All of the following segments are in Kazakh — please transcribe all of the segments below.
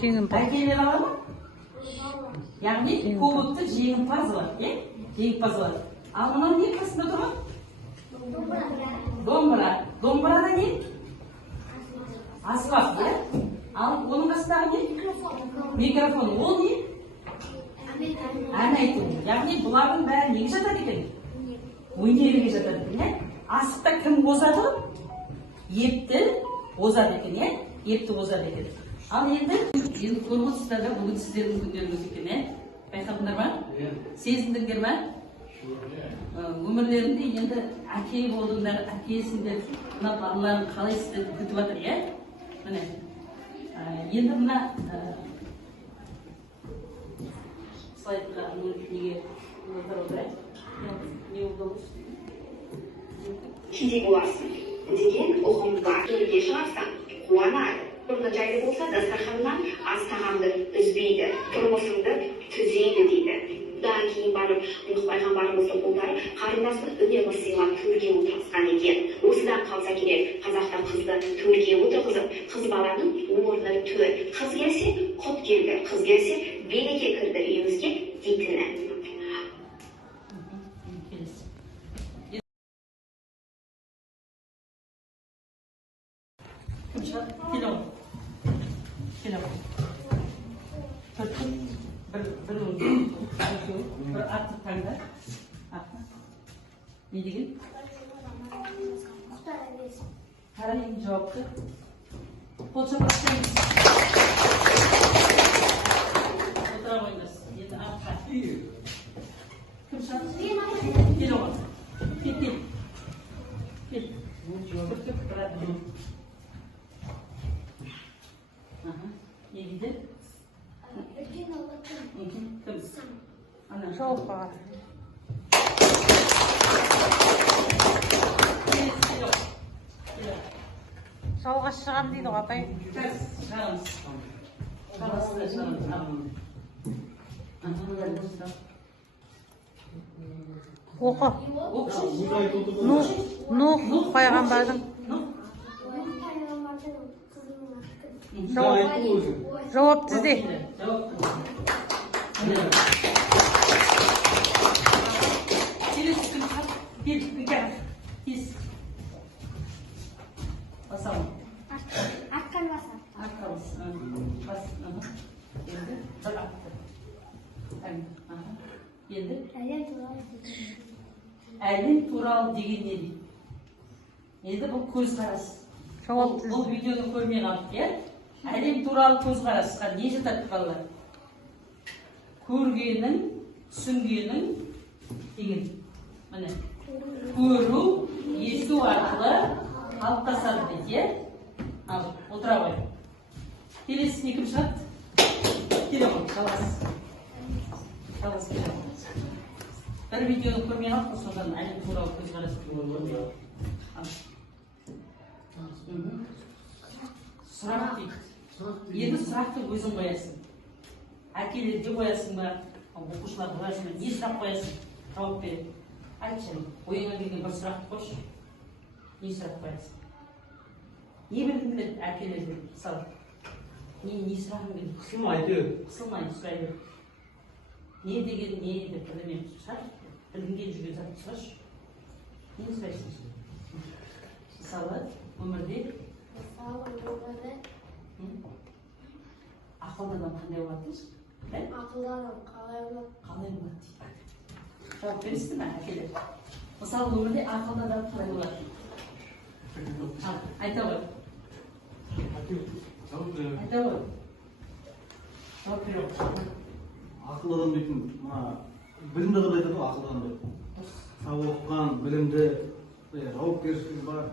жеңімпаз. Әкелер алады ма? Яғни көбікті жеңімпаз алады, жеңімпаз алады. Ал мынау не қасында тұрған? Домбыра. Домбырада не? Аспап, Ал оның қасындағы не? Микрофон. Ол не? Ән айту. Яғни бұлардың бәрі неге жатады екен? Өнерге жатады екен, Асықта кім озады? Епті озады екен, Епті озады екен. Ал енді көріп отырсыздар да, бүгін сіздердің күндеріңіз екен, Байқадыңдар ма? Сезіндіңдер ма? Өмірлерінде енді әке болдыңдар, әкесіңдер, мына балаларын қалай сіздерді күтіп жатыр, Міне. Енді мына слайдқа неге отырайық? Не болды? Кедей боласың деген ұғым бар. Төрге шығарсаң, қуанады. Орны жайлы болса, дастарханнан ас тағамды үзбейді, тұрмысыңды түзейді дейді. Бұдан кейін барып, пайғамбарымыздың ұлдары қарындасын үнемі сыйлап төрге отырғызған екен. Осыдан қалса керек, қазақта қызды төрге отырғызып, қыз баланың орны төр. Қыз келсе, құт келді, қыз келсе, береке кірді үйімізге дейтіні. Bir artık tanda. Ne diyeyim? Karayım cevaptı. Polça başlayınız. Fotoğraf oynasın. Yedi arka. Kımşat. Gel oğlum. Gel. Gel. Kırtık bırakın. Ne gider? Çok var. Жауға шығам дейді ғой апай. Шығамыз. Оқы. Нұх пайғамбардың. Жауап тізде. Basalım. Arkan basar. Arkan basar. Bas. Geldi. Bak attı. Geldi. Әлем туралы деген не дейді? Енді бұл көзқарас. Бұл видеоны көрмей қалдық, Әлем туралы көзқарасқа не жатады балалар? Көргенің, түсінгенің деген. Міне. Көру, есту арқылы қалыптасады дейді, Ал, отыра қой. Келесіне кім шығады? Келе ғой, жалғас. Жалғас келе ғой. Бір видеоны көрмей қалдық, содан әлем туралы көзқарас көрмей қалдық. Сұрақ дейді. Енді сұрақты өзің қоясың. Әкелерге қоясың ба, оқушыларға қоясың ба, не сұрақ қоясың? Жауап береді. Айтшы, ойыңа келген бір сұрақты қойшы. Не сұрақ қоясың? Не білгің келеді әкелерге, мысалы? Не сұрағың келеді? Қысылмайды. Қысылмайды, сұрай бер. Не деген не деп білмеймін, сұрақ. Білгің келіп жүрген затты сұрашы. Не сұрайсың? Мысалы, өмірде ақылды адам қандай болады дейсің? Ақылды адам қалай болады? Қалай болады дейді. Жауап бересің бе, әкелер? Мысалы, өмірде ақылды адам қалай болады? Айта ғой. Айта ғой. Жауап беру. Ақылды адам дейтін, білімді адам айтады ғой, ақылды адам дейтін. Сау оқыған, білімді, жауапкершілігі бар.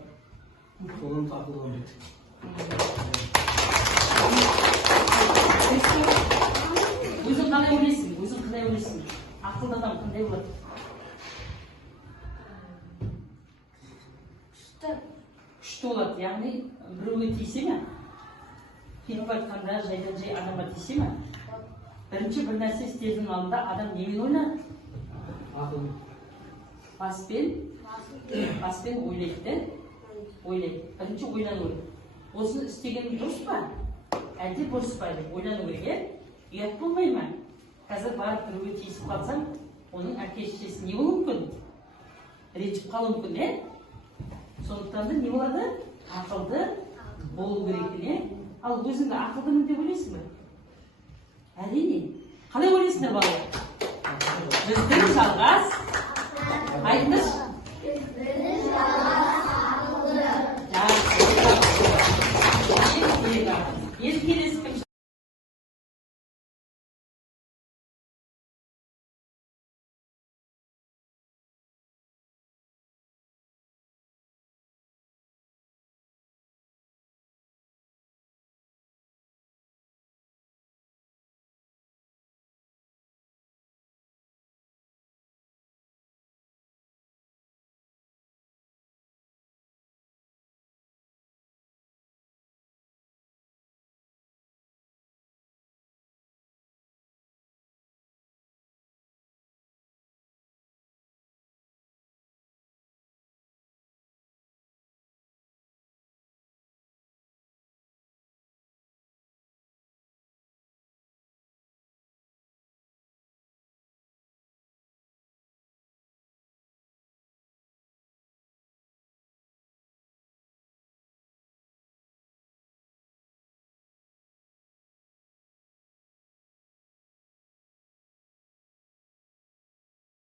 Содан ақылды адам дейді. Өзің қалай ойлайсың? Өзің қалай ойлайсың? Ақылды адам қандай болады? Күшті болады, яғни біреуге тиісе ме? Келіп айтқанда жайдан жай адамға тиісе ме? Бірінші бір нәрсе істердің алдында адам немен ойлайды? Ақыл. Баспен ойлайды. Ойлайды. Бірінші ойлан ой. Осыны істеген дұрыс па? әлде бұрыс па деп ойлану керек, иә? Ұят болмай ма? Қазір барып біреуге тиісіп қалсаң, оның әке шешесі не болуы мүмкін? Ренжіп қалуы мүмкін, иә? Сондықтан да не болады? Ақылды болу керек, иә? Ал өзіңді ақылдымын деп ойлайсың ба? Әрине. Қалай ойлайсыңдар балалар? Біздің жалғас айтыңдаршы.